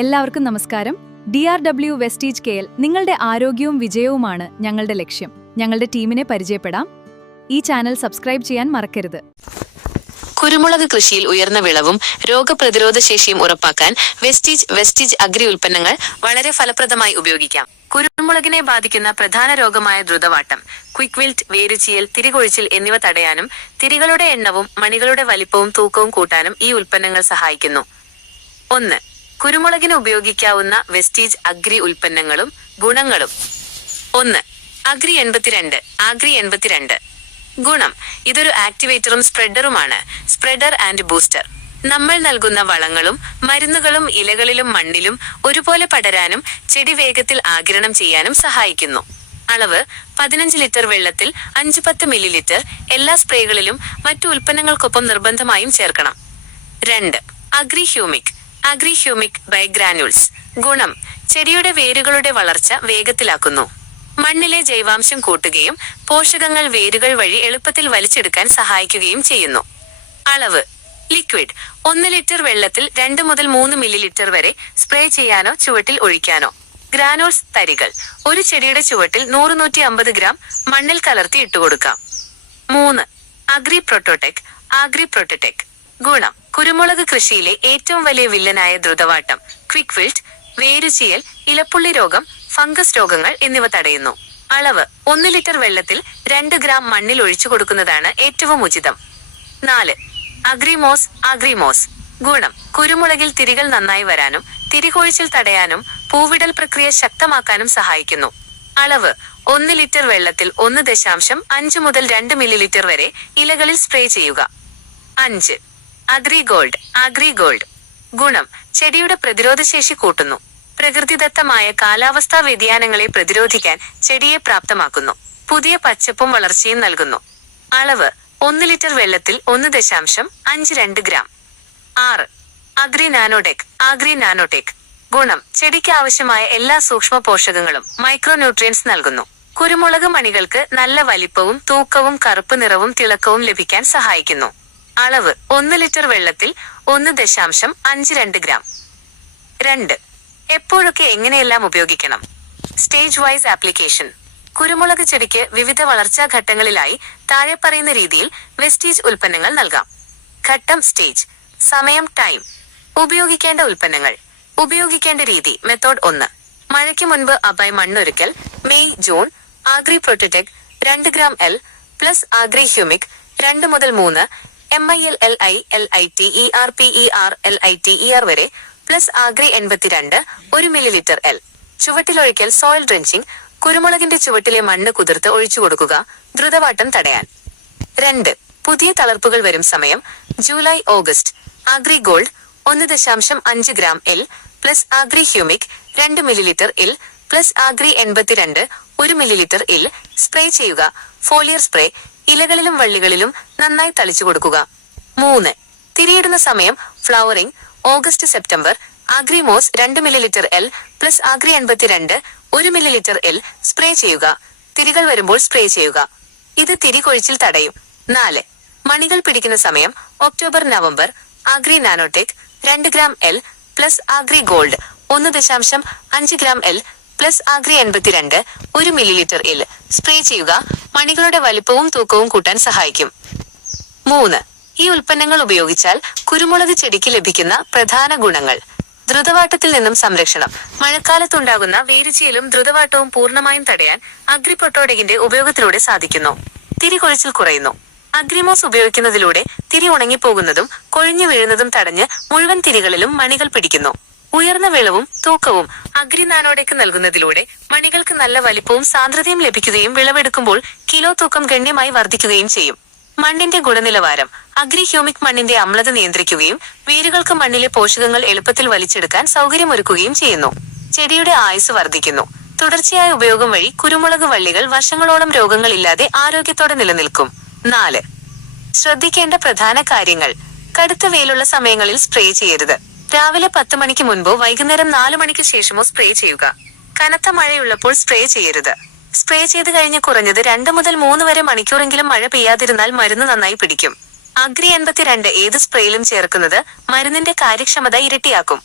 എല്ലാവർക്കും നമസ്കാരം. DRW Vestige KL നിങ്ങളുടെ ആരോഗ്യവും വിജയവുമാണ് ഞങ്ങളുടെ ലക്ഷ്യം. ഞങ്ങളുടെ ടീമിനെ പരിചയപ്പെടാം. ഈ ചാനൽ സബ്സ്ക്രൈബ് ചെയ്യാൻ മറക്കരുത്. കുരുമുളക് കൃഷിയിൽ ഉയർന്ന വിളവും രോഗപ്രതിരോധ ശേഷിയും ഉറപ്പാക്കാൻ വെസ്റ്റീജ് അഗ്രി ഉൽപ്പന്നങ്ങൾ വളരെ ഫലപ്രദമായി ഉപയോഗിക്കാം. കുരുമുളകിനെ ബാധിക്കുന്ന പ്രധാന രോഗമായ ദ്രുതവാട്ടം, ക്വിക്ക് വിൽറ്റ്, വേരുചീയൽ, തിരികൊഴിച്ചിൽ എന്നിവ തടയാനും തിരികളുടെ എണ്ണവും മണികളുടെ വലിപ്പവും തൂക്കവും കൂട്ടാനും ഈ ഉൽപ്പന്നങ്ങൾ സഹായിക്കുന്നു. 1. കുരുമുളകിന് ഉപയോഗിക്കാവുന്ന വെസ്റ്റീജ് അഗ്രി ഉൽപ്പന്നങ്ങളും ഗുണങ്ങളും. 1. അഗ്രി 82. ഗുണം: ഇതൊരു ആക്ടിവേറ്ററും സ്പ്രെഡറുമാണ്. Spreader and booster. നമ്മൾ നൽകുന്ന വളങ്ങളും മരുന്നുകളും ഇലകളിലും മണ്ണിലും ഒരുപോലെ പടരാനും ചെടി വേഗത്തിൽ ആഗിരണം ചെയ്യാനും സഹായിക്കുന്നു. അളവ്: 15 ലിറ്റർ വെള്ളത്തിൽ 5-10 മില്ലി എല്ലാ സ്പ്രേകളിലും മറ്റു ഉൽപ്പന്നങ്ങൾക്കൊപ്പം നിർബന്ധമായും ചേർക്കണം. 2. Agri humic by granules. ഗുണം: ചെടിയുടെ വേരുകളുടെ വളർച്ച വേഗത്തിലാക്കുന്നു. മണ്ണിലെ ജൈവാംശം കൂട്ടുകയും പോഷകങ്ങൾ വേരുകൾ വഴി എളുപ്പത്തിൽ വലിച്ചെടുക്കാൻ സഹായിക്കുകയും ചെയ്യുന്നു. അളവ്: ലിക്വിഡ് 1 ലിറ്റർ വെള്ളത്തിൽ 2 മുതൽ 3 മില്ലി വരെ സ്പ്രേ ചെയ്യാനോ ചുവട്ടിൽ ഒഴിക്കാനോ. ഗ്രാനൂൾസ് തരികൾ ഒരു ചെടിയുടെ ചുവട്ടിൽ 100-150 ഗ്രാം മണ്ണിൽ കലർത്തി ഇട്ടുകൊടുക്കാം. 3. അഗ്രി പ്രൊട്ടടെക്. ഗുണം: കുരുമുളക് കൃഷിയിലെ ഏറ്റവും വലിയ വില്ലനായ ദ്രുതവാട്ടം, ക്വിക്ക് വിൽറ്റ്, വേരുചീയൽ, ഇലപ്പുള്ളി രോഗം, ഫംഗസ് രോഗങ്ങൾ എന്നിവ തടയുന്നു. അളവ്: 1 ലിറ്റർ വെള്ളത്തിൽ 2 ഗ്രാം മണ്ണിൽ ഒഴിച്ചു കൊടുക്കുന്നതാണ് ഏറ്റവും ഉചിതം. 4. അഗ്രിമോസ്. ഗുണം: കുരുമുളകിൽ തിരികൾ നന്നായി വരാനും തിരികൊഴിച്ചിൽ തടയാനും പൂവിടൽ പ്രക്രിയ ശക്തമാക്കാനും സഹായിക്കുന്നു. അളവ്: 1 ലിറ്റർ വെള്ളത്തിൽ 1.5 മുതൽ 2 മില്ലി വരെ ഇലകളിൽ സ്പ്രേ ചെയ്യുക. 5. Agri gold. ഗുണം: ചെടിയുടെ പ്രതിരോധശേഷി കൂട്ടുന്നു. പ്രകൃതിദത്തമായ കാലാവസ്ഥാ വ്യതിയാനങ്ങളെ പ്രതിരോധിക്കാൻ ചെടിയെ പ്രാപ്തമാക്കുന്നു. പുതിയ പച്ചപ്പും വളർച്ചയും നൽകുന്നു. അളവ്: 1 ലിറ്റർ വെള്ളത്തിൽ 1.52 ഗ്രാം. 6. അഗ്രി നാനോടെക്. ഗുണം: ചെടിക്ക് ആവശ്യമായ എല്ലാ സൂക്ഷ്മ പോഷകങ്ങളും മൈക്രോന്യൂട്രിയൻസ് നൽകുന്നു. കുരുമുളക് മണികൾക്ക് നല്ല വലിപ്പവും തൂക്കവും കറുപ്പ് നിറവും തിളക്കവും ലഭിക്കാൻ സഹായിക്കുന്നു. അളവ്: 1 ലിറ്റർ വെള്ളത്തിൽ 1.52 ഗ്രാം. 2. എപ്പോഴൊക്കെ എങ്ങനെയെല്ലാം ഉപയോഗിക്കണം? Stage vice application. കുരുമുളക് ചെടിക്ക് വിവിധ വളർച്ചാ ഘട്ടങ്ങളിലായി താഴെ പറയുന്ന രീതിയിൽ വെസ്റ്റീജ് ഉൽപ്പന്നങ്ങൾ നൽകാം. ഘട്ടം: സ്റ്റേജ്. സമയം: ടൈം. ഉപയോഗിക്കേണ്ട ഉൽപ്പന്നങ്ങൾ. ഉപയോഗിക്കേണ്ട രീതി: മെത്തേഡ് 1. മഴയ്ക്ക് മുൻപ് അബായ് മണ്ണൊരുക്കൽ. May June. Agri Protatech 2 gram L plus Agri humic 2 മുതൽ 3 MILLITERPERLITER വരെ പ്ലസ് അഗ്രി 82 1 മില്ലി L. ചുവട്ടിലൊഴിക്കൽ: സോയിൽ ഡ്രെഞ്ചിങ്. കുരുമുളകിന്റെ ചുവട്ടിലെ മണ്ണ് കുതിർത്ത് ഒഴിച്ചു കൊടുക്കുക, ദ്രുതവാട്ടം തടയാൻ. 2. പുതിയ തളർപ്പുകൾ വരും സമയം: July August. Agri gold 1.5 gram L plus Agri humic 2 milli L plus agri 82 1 milli L spray ചെയ്യുക. Foliar spray. ഇലകളിലും വള്ളികളിലും നന്നായി തളിച്ചു കൊടുക്കുക. 3. തിരിയിടുന്ന സമയം: flowering August September. Agrimos 2 milli L plus agri 82 1 milli L spray ചെയ്യുക. തിരികൾ വരുമ്പോൾ സ്പ്രേ ചെയ്യുക. ഇത് തിരികൊഴിച്ചിൽ തടയും. 4. മണികൾ പിടിക്കുന്ന സമയം: October November. Agri nanotech 2 gram L plus agri gold 1.5 gram L plus agri 82 1 milli L spray ചെയ്യുക. മണികളുടെ വലിപ്പവും തൂക്കവും കൂട്ടാൻ സഹായിക്കും. 3. ഈ ഉൽപ്പന്നങ്ങൾ ഉപയോഗിച്ചാൽ കുരുമുളക് ചെടിക്ക് ലഭിക്കുന്ന പ്രധാന ഗുണങ്ങൾ: ദ്രുതവാട്ടത്തിൽ നിന്നും സംരക്ഷണം. മഴക്കാലത്തുണ്ടാകുന്ന വേരുചീയലും ദ്രുതവാട്ടവും പൂർണ്ണമായും തടയാൻ അഗ്രി പ്രൊട്ടോടെകിന്റെ ഉപയോഗത്തിലൂടെ സാധിക്കുന്നു. തിരികൊഴിച്ചിൽ കുറയുന്നു. അഗ്രിമോസ് ഉപയോഗിക്കുന്നതിലൂടെ തിരി ഉണങ്ങിപ്പോകുന്നതും കൊഴിഞ്ഞു വീഴുന്നതും തടഞ്ഞ് മുഴുവൻ തിരികളിലും മണികൾ പിടിക്കുന്നു. ഉയർന്ന വിളവും തൂക്കവും. അഗ്രി നാനോടെക് നൽകുന്നതിലൂടെ മണികൾക്ക് നല്ല വലിപ്പവും സാന്ദ്രതയും ലഭിക്കുകയും വിളവെടുക്കുമ്പോൾ കിലോ തൂക്കം ഗണ്യമായി വർദ്ധിക്കുകയും ചെയ്യും. മണ്ണിന്റെ ഗുണനിലവാരം. അഗ്രി ഹ്യൂമിക് മണ്ണിന്റെ അമ്ലത നിയന്ത്രിക്കുകയും വേരുകൾക്ക് മണ്ണിലെ പോഷകങ്ങൾ എളുപ്പത്തിൽ വലിച്ചെടുക്കാൻ സൗകര്യമൊരുക്കുകയും ചെയ്യുന്നു. ചെടിയുടെ ആയുസ് വർദ്ധിക്കുന്നു. തുടർച്ചയായ ഉപയോഗം വഴി കുരുമുളക് വള്ളികൾ വർഷങ്ങളോളം രോഗങ്ങളില്ലാതെ ആരോഗ്യത്തോടെ നിലനിൽക്കും. 4. ശ്രദ്ധിക്കേണ്ട പ്രധാന കാര്യങ്ങൾ. കടുത്ത വെയിലുള്ള സമയങ്ങളിൽ സ്പ്രേ ചെയ്യരുത്. രാവിലെ 10 മണിക്ക് മുൻപോ വൈകുന്നേരം 4 മണിക്ക് ശേഷമോ സ്പ്രേ ചെയ്യുക. കനത്ത മഴയുള്ളപ്പോൾ സ്പ്രേ ചെയ്യരുത്. സ്പ്രേ ചെയ്ത് കഴിഞ്ഞ് കുറഞ്ഞത് 2 മുതൽ 3 വരെ മണിക്കൂറെങ്കിലും മഴ പെയ്യാതിരുന്നാൽ മരുന്ന് നന്നായി പിടിക്കും. അഗ്രി 82 ഏത് സ്പ്രേയിലും ചേർക്കുന്നത് മരുന്നിന്റെ കാര്യക്ഷമത ഇരട്ടിയാക്കും.